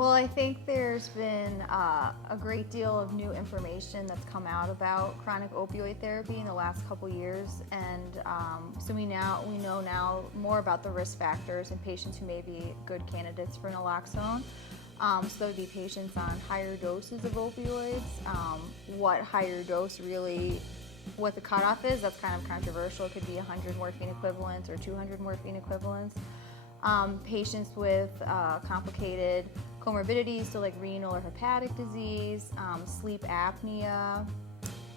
Well, I think there's been a great deal of new information that's come out about chronic opioid therapy in the last couple years, and so we know now more about the risk factors in patients who may be good candidates for naloxone. So there would be patients on higher doses of opioids. What higher dose really, what the cutoff is, that's kind of controversial. It could be 100 morphine equivalents or 200 morphine equivalents. Patients with complicated comorbidities, so like renal or hepatic disease, sleep apnea,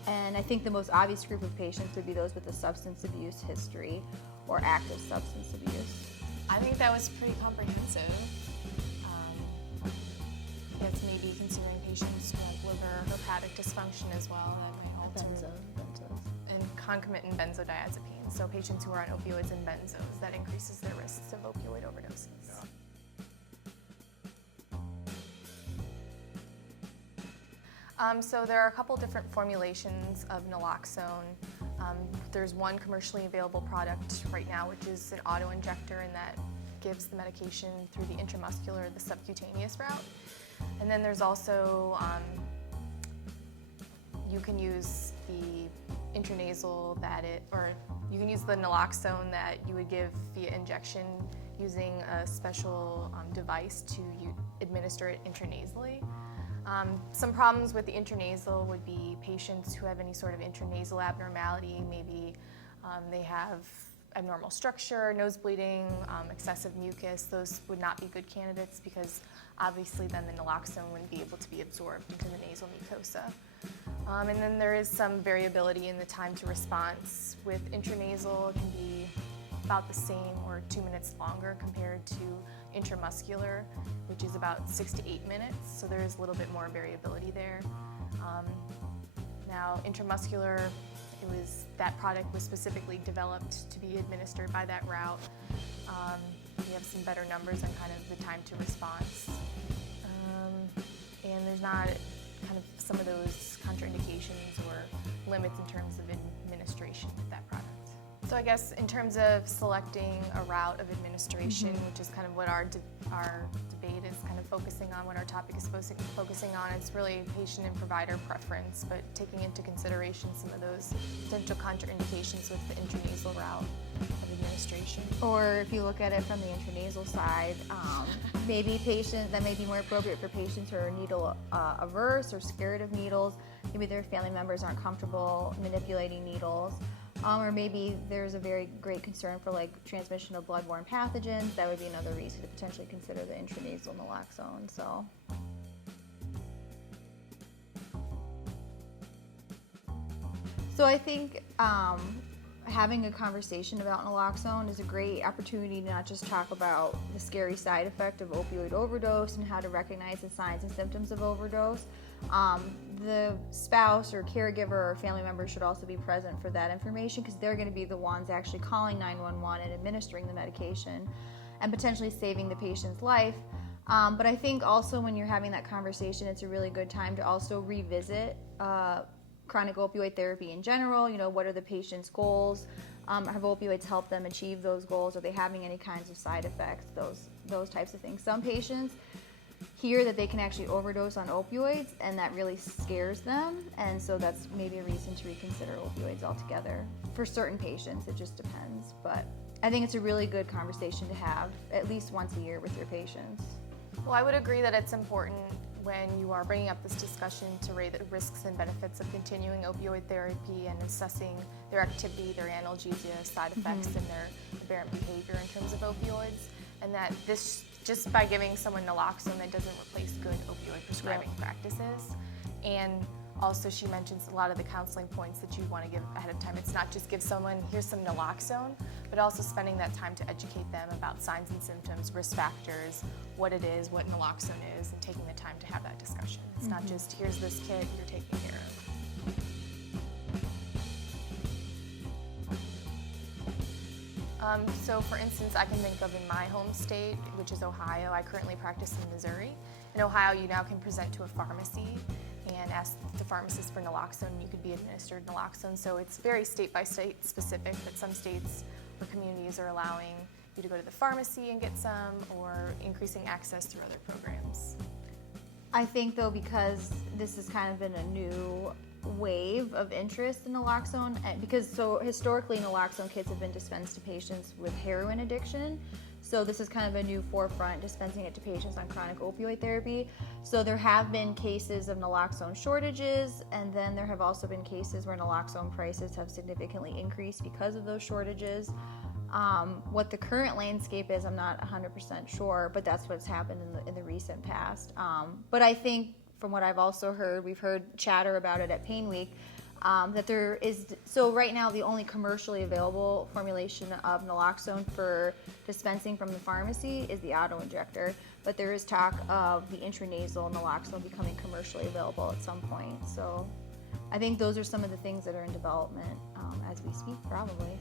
and I think the most obvious group of patients would be those with a substance abuse history or active substance abuse. I think that was pretty comprehensive. I guess maybe considering patients who have liver or hepatic dysfunction as well, that might alter. Benzos. And concomitant benzodiazepines, so patients who are on opioids and benzos, that increases their risks of opioid overdoses. So there are a couple different formulations of naloxone. There's one commercially available product right now, which is an auto-injector, and that gives the medication through the intramuscular, the subcutaneous route. And then there's also, you can use the intranasal you can use the naloxone that you would give via injection using a special device to administer it intranasally. Some problems with the intranasal would be patients who have any sort of intranasal abnormality. Maybe they have abnormal structure, nose bleeding, excessive mucus. Those would not be good candidates because obviously then the naloxone wouldn't be able to be absorbed into the nasal mucosa. And then there is some variability in the time to response. With intranasal, it can be about the same or 2 minutes longer compared to intramuscular, which is about 6 to 8 minutes, so there is a little bit more variability there. Now, intramuscular, that product was specifically developed to be administered by that route. We have some better numbers on kind of the time to response. And there's not kind of some of those contraindications or limits in terms of administration with that product. So I guess in terms of selecting a route of administration, which is kind of what our debate is kind of focusing on, what our topic is focusing on, it's really patient and provider preference, but taking into consideration some of those potential contraindications with the intranasal route of administration. Or if you look at it from the intranasal side, maybe that may be more appropriate for patients who are needle averse or scared of needles. Maybe their family members aren't comfortable manipulating needles. Or maybe there's a very great concern for like transmission of bloodborne pathogens. That would be another reason to potentially consider the intranasal naloxone. So I think having a conversation about naloxone is a great opportunity to not just talk about the scary side effect of opioid overdose and how to recognize the signs and symptoms of overdose. The spouse or caregiver or family member should also be present for that information because they're going to be the ones actually calling 911 and administering the medication and potentially saving the patient's life. But I think also when you're having that conversation, it's a really good time to also revisit chronic opioid therapy in general. You know, what are the patient's goals? Have opioids helped them achieve those goals? Are they having any kinds of side effects? Those types of things. Some patients hear that they can actually overdose on opioids, and that really scares them, and so that's maybe a reason to reconsider opioids altogether. For certain patients, it just depends, but I think it's a really good conversation to have at least once a year with your patients. Well, I would agree that it's important when you are bringing up this discussion to weigh the risks and benefits of continuing opioid therapy and assessing their activity, their analgesia, side effects, and their aberrant behavior in terms of opioids, and that this, just by giving someone naloxone, that doesn't replace good opioid prescribing practices. And also she mentions a lot of the counseling points that you want to give ahead of time. It's not just give someone, here's some naloxone, but also spending that time to educate them about signs and symptoms, risk factors, what it is, what naloxone is, and taking the time to have that discussion. It's not just, here's this kit, you're taking care of. So for instance, I can think of in my home state, which is Ohio. I currently practice in Missouri. In Ohio, you now can present to a pharmacy and ask the pharmacist for naloxone. You could be administered naloxone. So it's very state by state specific, but some states or communities are allowing you to go to the pharmacy and get some, or increasing access through other programs. I think though, because this has kind of been a new wave of interest in naloxone, because so historically naloxone kits have been dispensed to patients with heroin addiction. So this is kind of a new forefront, dispensing it to patients on chronic opioid therapy. So there have been cases of naloxone shortages, and then there have also been cases where naloxone prices have significantly increased because of those shortages. What the current landscape is, I'm not 100% sure, but that's what's happened in the recent past. But I think from what I've also heard, we've heard chatter about it at Pain Week, that there is, so right now the only commercially available formulation of naloxone for dispensing from the pharmacy is the auto-injector, but there is talk of the intranasal naloxone becoming commercially available at some point. So I think those are some of the things that are in development as we speak, probably.